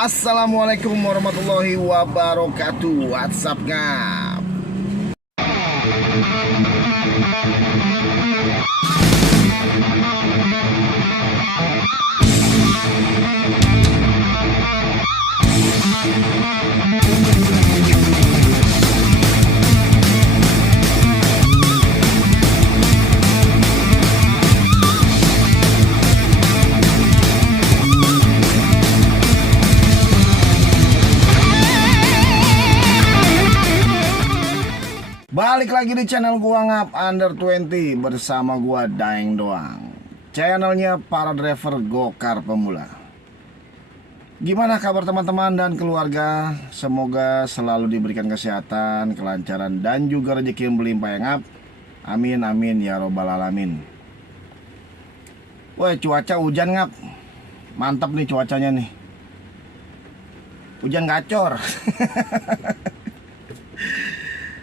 Assalamualaikum warahmatullahi wabarakatuh. What's up ngap? Balik lagi di channel gua Ngap Under 20 bersama gua Daeng Doang. Channelnya para driver gokar pemula. Gimana kabar teman-teman dan keluarga? Semoga selalu diberikan kesehatan, kelancaran dan juga rezeki yang berlimpah ya Ngap. Amin amin ya robbal alamin. Woi, cuaca hujan Ngap. Mantap nih cuacanya nih. Hujan gacor.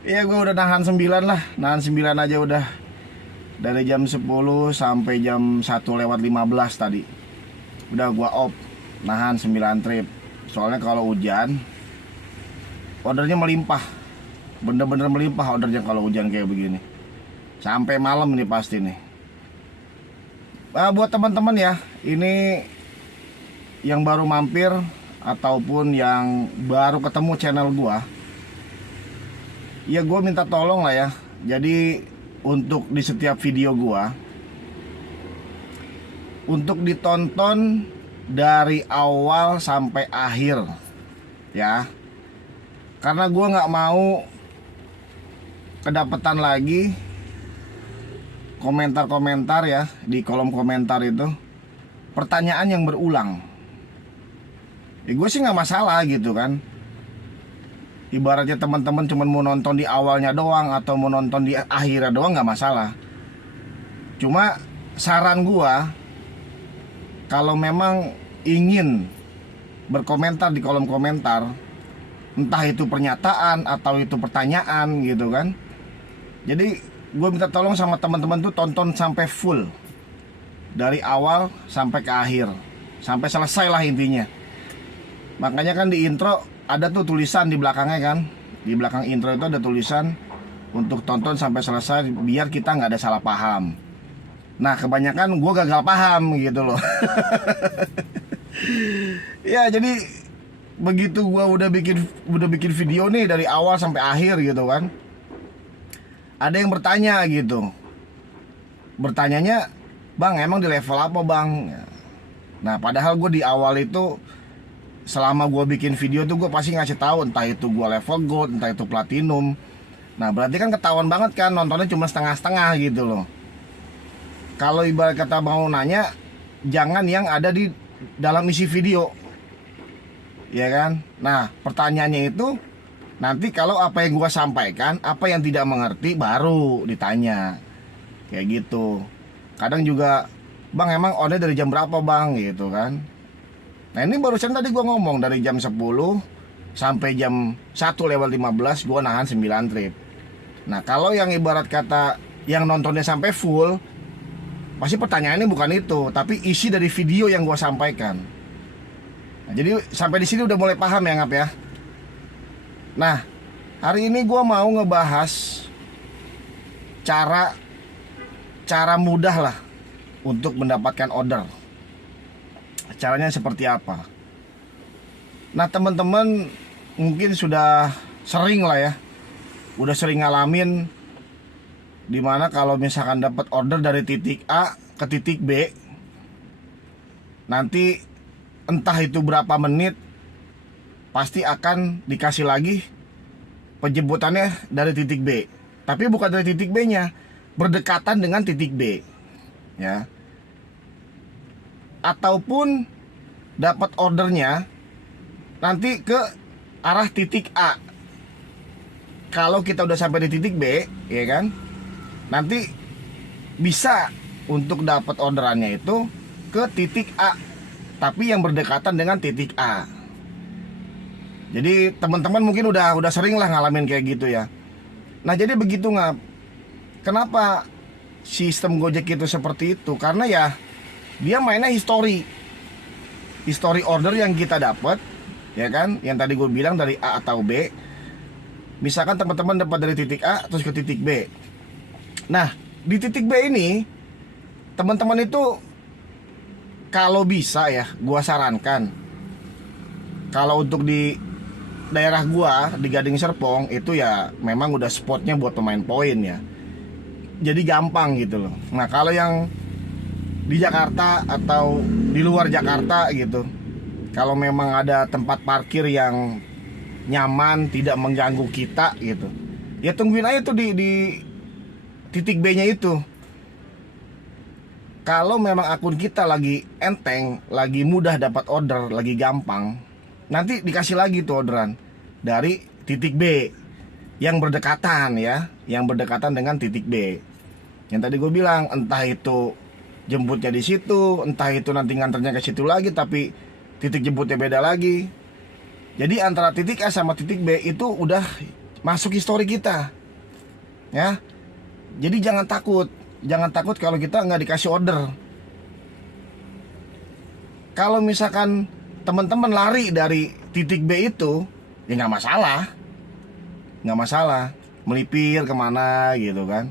Iya, gue udah nahan 9 lah. Nahan 9 aja udah. Dari jam 10 sampai jam 1:15 tadi. Udah gue off. Nahan 9 trip. Soalnya kalau hujan ordernya melimpah. Bener-bener melimpah ordernya kalau hujan kayak begini. Sampai malam nih pasti nih. Buat teman-teman ya, ini yang baru mampir ataupun yang baru ketemu channel gua, ya gue minta tolong lah ya. Jadi untuk di setiap video gue, untuk ditonton dari awal sampai akhir ya. Karena gue gak mau kedapetan lagi komentar-komentar ya, di kolom komentar itu pertanyaan yang berulang. Ya gue sih gak masalah gitu kan. Ibaratnya teman-teman cuma mau nonton di awalnya doang atau mau nonton di akhirnya doang nggak masalah. Cuma saran gua, kalau memang ingin berkomentar di kolom komentar, entah itu pernyataan atau itu pertanyaan gitu kan. Jadi gua minta tolong sama teman-teman tuh tonton sampai full, dari awal sampai ke akhir, sampai selesai lah intinya. Makanya kan di intro ada tuh tulisan di belakangnya kan. Di belakang intro itu ada tulisan untuk tonton sampai selesai biar kita nggak ada salah paham. Nah kebanyakan gue gagal paham gitu loh. Ya jadi begitu gue udah bikin video nih dari awal sampai akhir gitu kan, ada yang bertanya gitu. Bertanyanya, bang emang di level apa bang? Nah padahal gue di awal itu, selama gue bikin video tuh gue pasti ngasih tahu entah itu gue level gold, entah itu platinum. Nah berarti kan ketahuan banget kan nontonnya cuma setengah-setengah gitu loh. Kalau ibarat kata mau nanya, jangan yang ada di dalam isi video, ya kan. Nah pertanyaannya itu nanti kalau apa yang gue sampaikan, apa yang tidak mengerti baru ditanya kayak gitu. Kadang juga, bang emang order dari jam berapa bang gitu kan. Nah ini barusan tadi gue ngomong dari jam 10 sampai jam 1:15 gue nahan 9 trip. Nah kalau yang ibarat kata yang nontonnya sampai full, pasti pertanyaannya bukan itu, tapi isi dari video yang gue sampaikan. Nah, jadi sampai di sini udah mulai paham ya Ngap ya. Nah hari ini gue mau ngebahas cara mudah lah untuk mendapatkan order. Caranya seperti apa? Nah teman-teman mungkin sudah sering lah ya, udah sering ngalamin dimana kalau misalkan dapat order dari titik A ke titik B, nanti entah itu berapa menit pasti akan dikasih lagi penjemputannya dari titik B. Tapi bukan dari titik B nya, berdekatan dengan titik B ya. Ataupun dapat ordernya nanti ke arah titik A. Kalau kita udah sampai di titik B, ya kan, nanti bisa untuk dapat orderannya itu ke titik A, tapi yang berdekatan dengan titik A. Jadi teman-teman mungkin udah sering lah ngalamin kayak gitu ya. Nah jadi begitu Ngap. Kenapa sistem Gojek itu seperti itu? Karena ya dia mainnya history order yang kita dapat ya kan, yang tadi gue bilang dari A atau B. Misalkan teman-teman dapat dari titik A terus ke titik B. Nah, di titik B ini teman-teman itu kalau bisa ya, gue sarankan kalau untuk di daerah gua di Gading Serpong itu ya memang udah spotnya buat pemain poin ya. Jadi gampang gitu loh. Nah, kalau yang di Jakarta atau di luar Jakarta gitu, kalau memang ada tempat parkir yang nyaman, tidak mengganggu kita gitu, ya tungguin aja tuh di titik B-nya itu. Kalau memang akun kita lagi enteng, lagi mudah dapat order, lagi gampang, nanti dikasih lagi tuh orderan dari titik B yang berdekatan ya, yang berdekatan dengan titik B. Yang tadi gue bilang, entah itu jemputnya di situ, entah itu nanti nganternya ke situ lagi, tapi titik jemputnya beda lagi. Jadi antara titik A sama titik B itu udah masuk histori kita, ya. Jadi jangan takut kalau kita nggak dikasih order. Kalau misalkan teman-teman lari dari titik B itu, ya nggak masalah, melipir kemana gitu kan.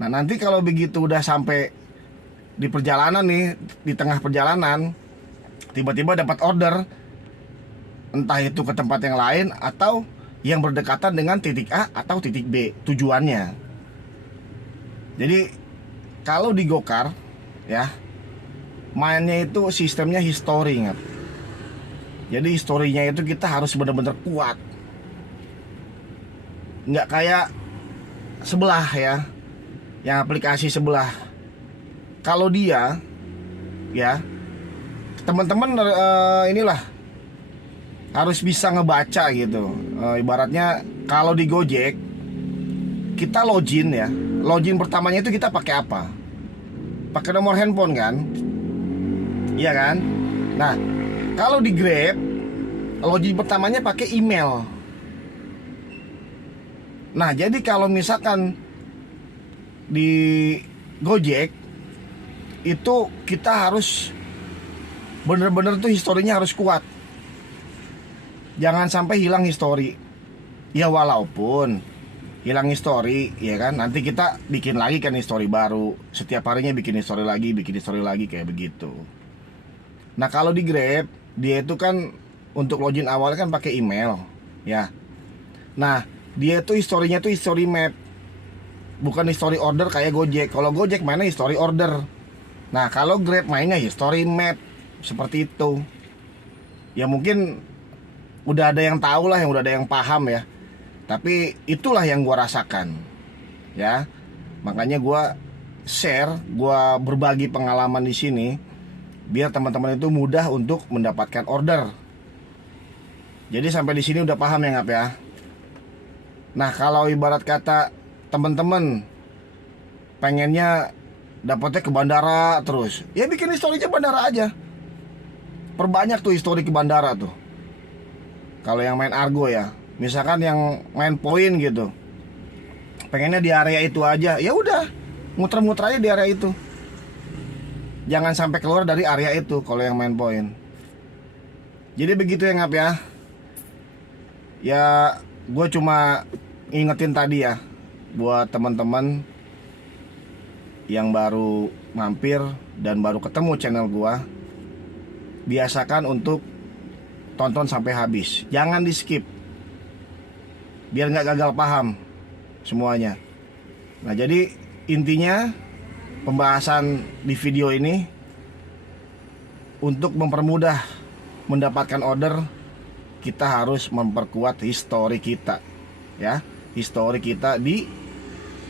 Nah, nanti kalau begitu udah sampai di perjalanan nih, di tengah perjalanan tiba-tiba dapat order, entah itu ke tempat yang lain atau yang berdekatan dengan titik A atau titik B tujuannya. Jadi kalau di Gokar ya, mainnya itu sistemnya history, ingat. Jadi historinya itu kita harus benar-benar kuat. Nggak kayak sebelah ya, yang aplikasi sebelah. Kalau dia ya, teman-teman inilah harus bisa ngebaca gitu. Ibaratnya kalau di Gojek kita login ya, login pertamanya itu kita pakai apa? Pakai nomor handphone kan? Iya kan? Nah, kalau di Grab login pertamanya pakai email. Nah, jadi kalau misalkan di Gojek itu kita harus bener-bener tuh historinya harus kuat. Jangan sampai hilang histori. Ya walaupun hilang histori, ya kan, nanti kita bikin lagi kan histori baru. Setiap harinya bikin histori lagi kayak begitu. Nah, kalau di Grab dia itu kan untuk login awal kan pakai email, ya. Nah, dia itu historinya tuh history map, bukan history order kayak Gojek. Kalau Gojek mainnya history order. Nah, kalau Grab mainnya history map, seperti itu. Ya mungkin udah ada yang tahu lah, yang udah ada yang paham ya. Tapi itulah yang gua rasakan, ya. Makanya gua share, gua berbagi pengalaman di sini biar teman-teman itu mudah untuk mendapatkan order. Jadi sampai di sini udah paham ya, Ngap ya. Nah, kalau ibarat kata teman-teman pengennya dapatnya ke bandara terus, ya bikin historinya bandara aja. Perbanyak tuh histori ke bandara tuh. Kalau yang main Argo ya, misalkan yang main poin gitu, pengennya di area itu aja, ya udah muter-muter aja di area itu. Jangan sampai keluar dari area itu kalau yang main poin. Jadi begitu ya, Ngap ya. Ya, gue cuma ingetin tadi ya, buat teman-teman yang baru mampir dan baru ketemu channel gue, biasakan untuk tonton sampai habis. Jangan di skip, biar nggak gagal paham semuanya. Nah, jadi intinya pembahasan di video ini untuk mempermudah mendapatkan order, kita harus memperkuat histori kita, ya, histori kita di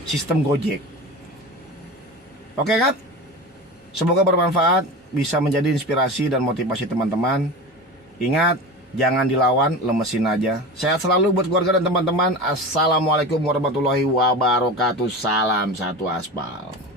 sistem Gojek. Oke kan? Semoga bermanfaat, bisa menjadi inspirasi dan motivasi teman-teman. Ingat, jangan dilawan, lemesin aja. Sehat selalu buat keluarga dan teman-teman. Assalamualaikum warahmatullahi wabarakatuh. Salam satu aspal.